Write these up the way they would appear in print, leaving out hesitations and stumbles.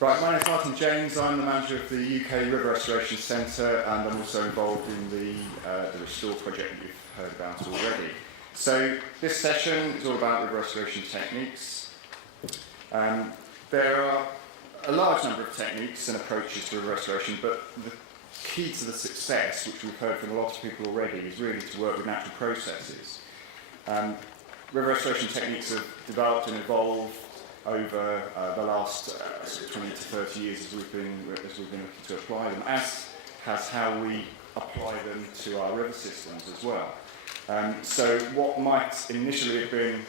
Right, my name is Martin James. I'm the manager of the UK River Restoration Centre, and I'm also involved in the Restore project that you've heard about already. So this session is all about river restoration techniques. There are a large number of techniques and approaches to river restoration, but the key to the success, which we've heard from a lot of people already, is really to work with natural processes. River restoration techniques have developed and evolved over the last 20 to 30 years as we've been looking to apply them, as has how we apply them to our river systems as well. So what might initially have been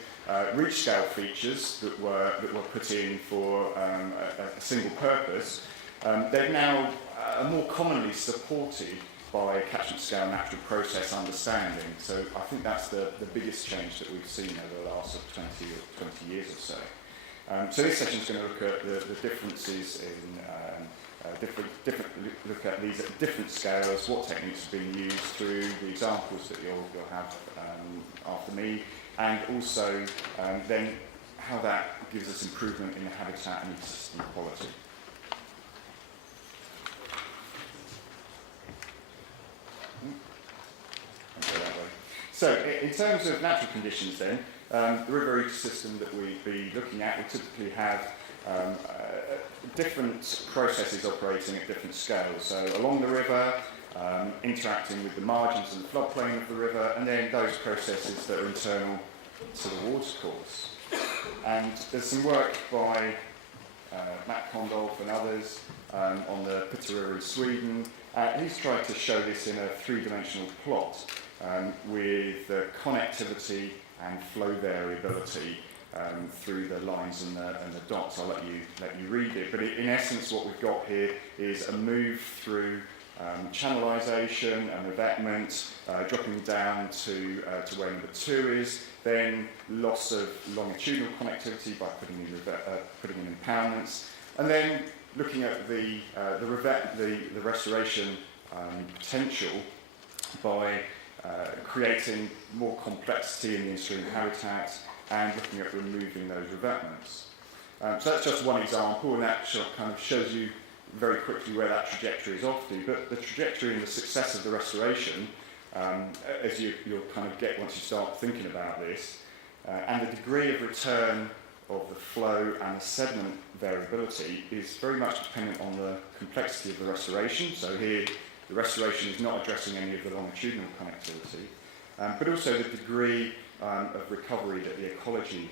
reach scale features that were put in for a single purpose, they're now more commonly supported by catchment scale natural process understanding. So I think that's the biggest change that we've seen over the last 20 years or so. So this session is going to look at the differences in look at these at different scales, what techniques have been used through the examples that you'll have after me, and also then how that gives us improvement in the habitat and ecosystem quality. So in terms of natural conditions then, the river ecosystem that we'd be looking at will typically have different processes operating at different scales. So along the river, interacting with the margins and the floodplain of the river, and then those processes that are internal to the watercourse. And there's some work by Matt Kondolf and others on the Pitta River in Sweden. He's tried to show this in a three-dimensional plot with the connectivity and flow variability through the lines and the dots. I'll let you read it. But in essence, what we've got here is a move through channelization and revetment, dropping down to where number 2 is, then loss of longitudinal connectivity by putting in impoundments, and then looking at the restoration potential by creating more complexity in the in-stream habitat and looking at removing those revetments. So that's just one example, and that kind of shows you very quickly where that trajectory is off to. But the trajectory and the success of the restoration, as you'll kind of get once you start thinking about this, and the degree of return of the flow and the sediment variability is very much dependent on the complexity of the restoration. So here, the restoration is not addressing any of the longitudinal connectivity, but also the degree of recovery that the ecology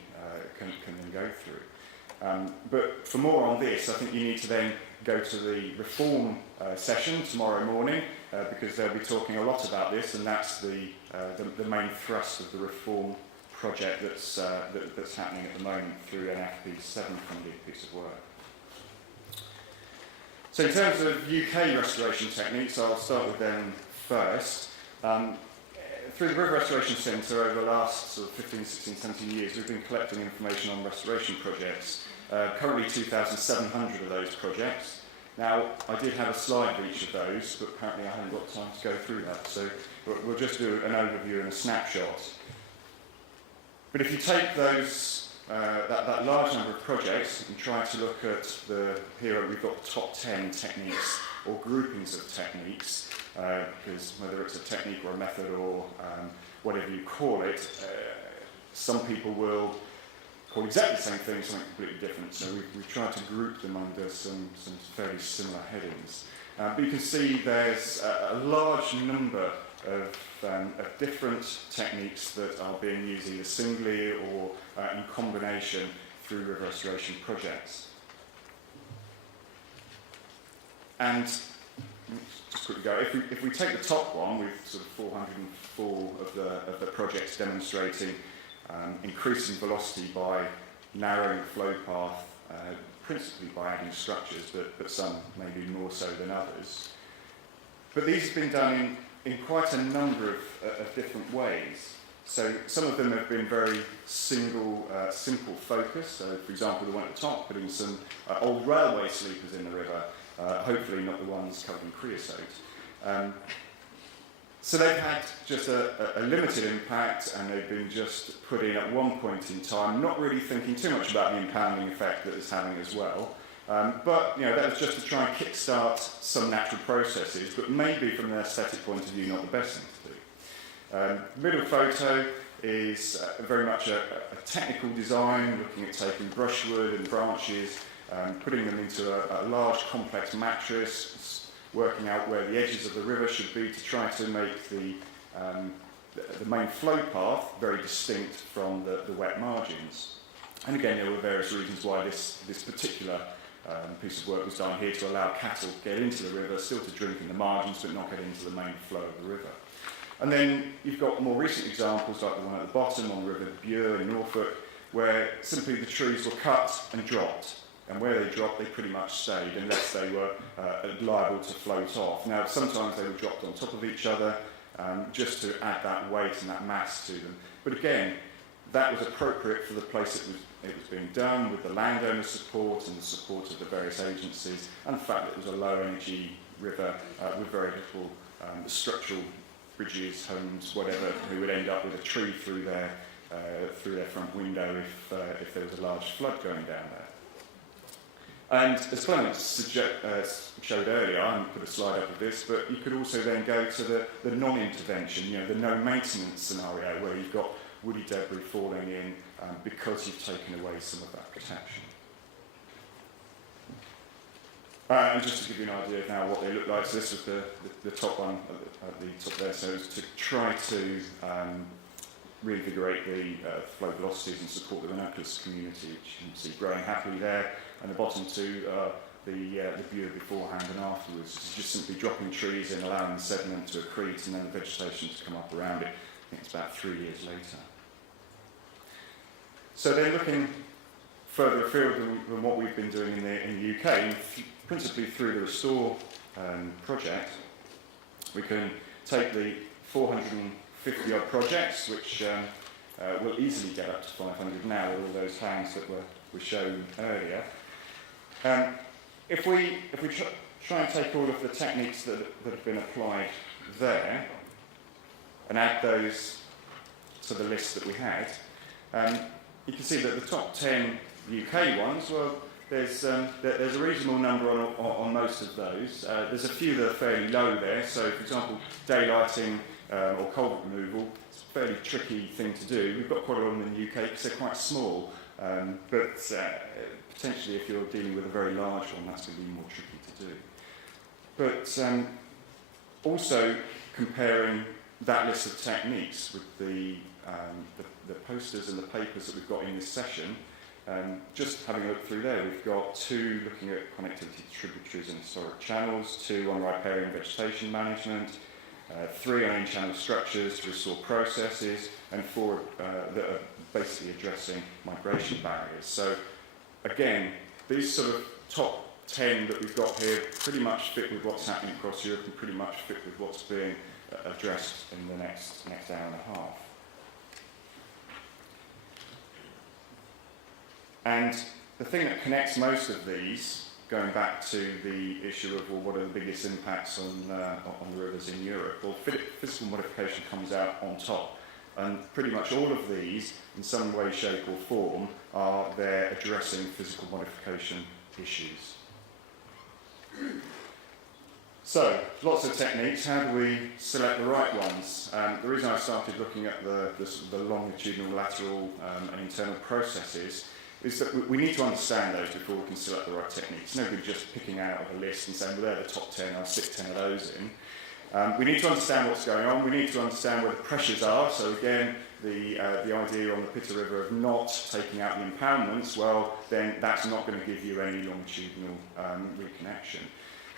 can then go through. But for more on this, I think you need to then go to the reform session tomorrow morning, because they'll be talking a lot about this, and that's the main thrust of the reform project that's happening at the moment through an FP7 funded piece of work. So in terms of UK restoration techniques, I'll start with them first. Through the River Restoration Centre over the last sort of 15, 16, 17 years, we've been collecting information on restoration projects. Currently 2,700 of those projects. Now, I did have a slide for each of those, but apparently I haven't got time to go through that, so we'll just do an overview and a snapshot. But if you take those, that large number of projects and try to look at here we've got the top 10 techniques or groupings of techniques, because whether it's a technique or a method or whatever you call it, some people will call exactly the same thing something completely different. So we've tried to group them under some fairly similar headings. But you can see there's a large number of different techniques that are being used either singly or in combination through river restoration projects. And just quickly go, if we take the top one with sort of 404 of the projects demonstrating increasing velocity by narrowing the flow path, principally by adding structures, but some maybe more so than others. But these have been done in quite a number of different ways. So some of them have been very simple focus. So for example, the one at the top, putting some old railway sleepers in the river, hopefully not the ones covered in creosote. So they've had just a limited impact, and they've been just put in at one point in time, not really thinking too much about the impounding effect that it's having as well. But that was just to try and kick-start some natural processes, but maybe from an aesthetic point of view, not the best thing to do. Middle photo is very much a technical design, looking at taking brushwood and branches, putting them into a large complex mattress, working out where the edges of the river should be to try to make the main flow path very distinct from the wet margins. And again, there were various reasons why this particular piece of work was done here, to allow cattle to get into the river, still to drink in the margins, but not get into the main flow of the river. And then you've got more recent examples, like the one at the bottom on the River Bure in Norfolk, where simply the trees were cut and dropped. And where they dropped, they pretty much stayed, unless they were liable to float off. Now, sometimes they were dropped on top of each other, just to add that weight and that mass to them. But again, that was appropriate for the place it was being done, with the landowner support and the support of the various agencies, and the fact that it was a low-energy river with very little structural bridges, homes, whatever, who would end up with a tree through their front window if there was a large flood going down there. And as Clement showed earlier, I haven't put a slide up of this, but you could also then go to the non-intervention, the no-maintenance scenario, where you've got woody debris falling in because you've taken away some of that protection. And just to give you an idea of now what they look like, so this was the top one at the top there, so it was to try to reinvigorate the flow velocities and support the ranunculus community, which you can see growing happily there, and the bottom two are the view beforehand and afterwards. It's just simply dropping trees in, allowing the sediment to accrete, and then the vegetation to come up around it. I think it's about 3 years later. So they're looking further afield than what we've been doing in the UK, and principally through the Restore project. We can take the 450 odd projects, which will easily get up to 500 now, with all those hands that were shown earlier. If we try and take all of the techniques that have been applied there and add those to the list that we had, you can see that the top 10 UK ones, well, there's a reasonable number on most of those. There's a few that are fairly low there. So, for example, daylighting or culvert removal, it's a fairly tricky thing to do. We've got quite a lot of them in the UK because they're quite small. But potentially, if you're dealing with a very large one, that's going to be more tricky to do. But also comparing that list of techniques with the posters and the papers that we've got in this session. Just having a look through there, we've got 2 looking at connectivity to tributaries and historic channels, 2 on riparian vegetation management, 3 on in-channel structures to restore processes, and 4 that are basically addressing migration barriers. So again, these sort of top 10 that we've got here pretty much fit with what's happening across Europe and pretty much fit with what's being addressed in the next hour and a half. And the thing that connects most of these, going back to the issue of, well, what are the biggest impacts on the rivers in Europe? Well, physical modification comes out on top. And pretty much all of these, in some way, shape or form, are there addressing physical modification issues. So, lots of techniques. How do we select the right ones? The reason I started looking at the longitudinal, lateral and internal processes is that we need to understand those before we can select the right techniques. No good just picking out of a list and saying, well, they're the top 10, I'll stick 10 of those in. We need to understand what's going on. We need to understand where the pressures are. So again, the idea on the Pitta River of not taking out the impoundments, well, then that's not going to give you any longitudinal reconnection.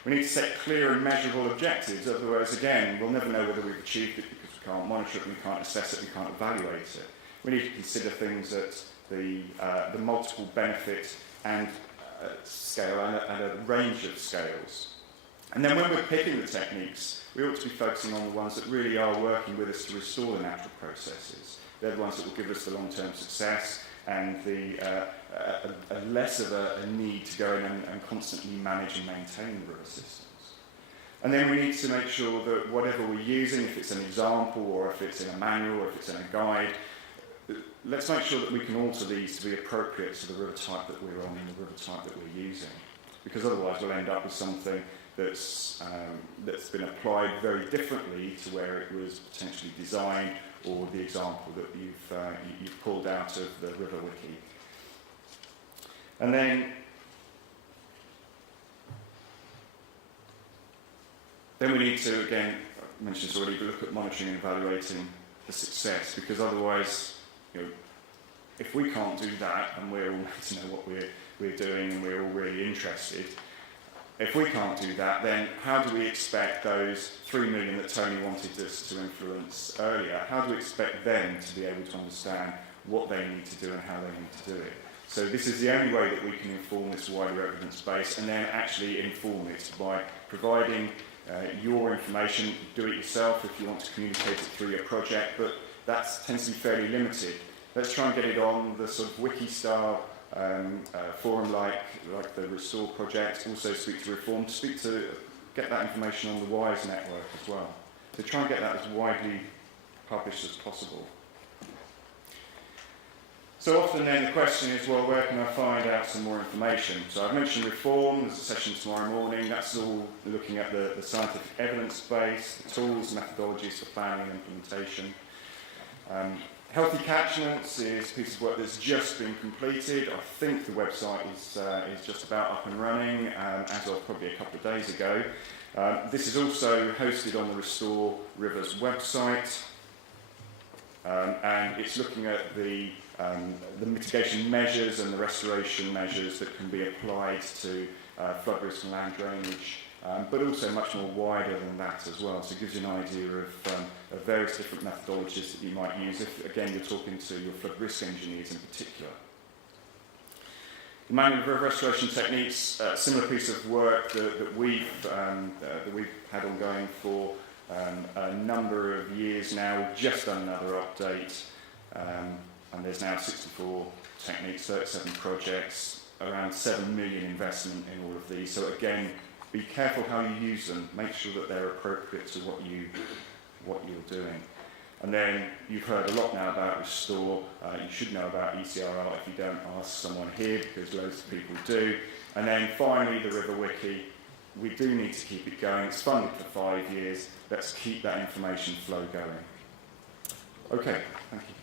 We need to set clear and measurable objectives. Otherwise, again, we'll never know whether we've achieved it because we can't monitor it, we can't assess it, we can't evaluate it. We need to consider things at the multiple benefit and scale and a range of scales. And then when we're picking the techniques, we ought to be focusing on the ones that really are working with us to restore the natural processes. They're the ones that will give us the long-term success and less of a need to go in and constantly manage and maintain the river systems. And then we need to make sure that whatever we're using, if it's an example or if it's in a manual or if it's in a guide, let's make sure that we can alter these to be appropriate to the river type that we're on and the river type that we're using. because otherwise we'll end up with something that's been applied very differently to where it was potentially designed, or the example that you've pulled out of the River Wiki. And then we need to, again, I mentioned this already, but look at monitoring and evaluating the success, because otherwise, if we can't do that, and we're all need to know what we're doing and we're all really interested, if we can't do that, then how do we expect those 3 million that Tony wanted us to influence earlier, how do we expect them to be able to understand what they need to do and how they need to do it? So this is the only way that we can inform this wider evidence base, and then actually inform it by providing your information. Do it yourself if you want to communicate it through your project, but that tends to be fairly limited. Let's try and get it on the sort of wiki-style forum like the Restore project, also Speak to Reform, get that information on the WISE network as well. So try and get that as widely published as possible. So often then the question is, well, where can I find out some more information? So I've mentioned Reform, there's a session tomorrow morning, that's all looking at the scientific evidence base, the tools, methodologies for planning and implementation. Healthy Catchments is a piece of work that's just been completed. I think the website is just about up and running, as of probably a couple of days ago. This is also hosted on the Restore Rivers website, and it's looking at the mitigation measures and the restoration measures that can be applied to flood risk and land drainage, but also much more wider than that as well. So it gives you an idea of various different methodologies that you might use if, again, you're talking to your flood risk engineers in particular. The Manual of Restoration Techniques, a similar piece of work that we've had ongoing for a number of years now. We've just done another update, and there's now 64 techniques, 37 projects, around 7 million investment in all of these. So again, be careful how you use them. Make sure that they're appropriate to what you're doing. And then you've heard a lot now about Restore. You should know about ECRR if you don't ask someone here, because loads of people do. And then finally, the River Wiki. We do need to keep it going. It's funded for 5 years. Let's keep that information flow going. Okay, thank you.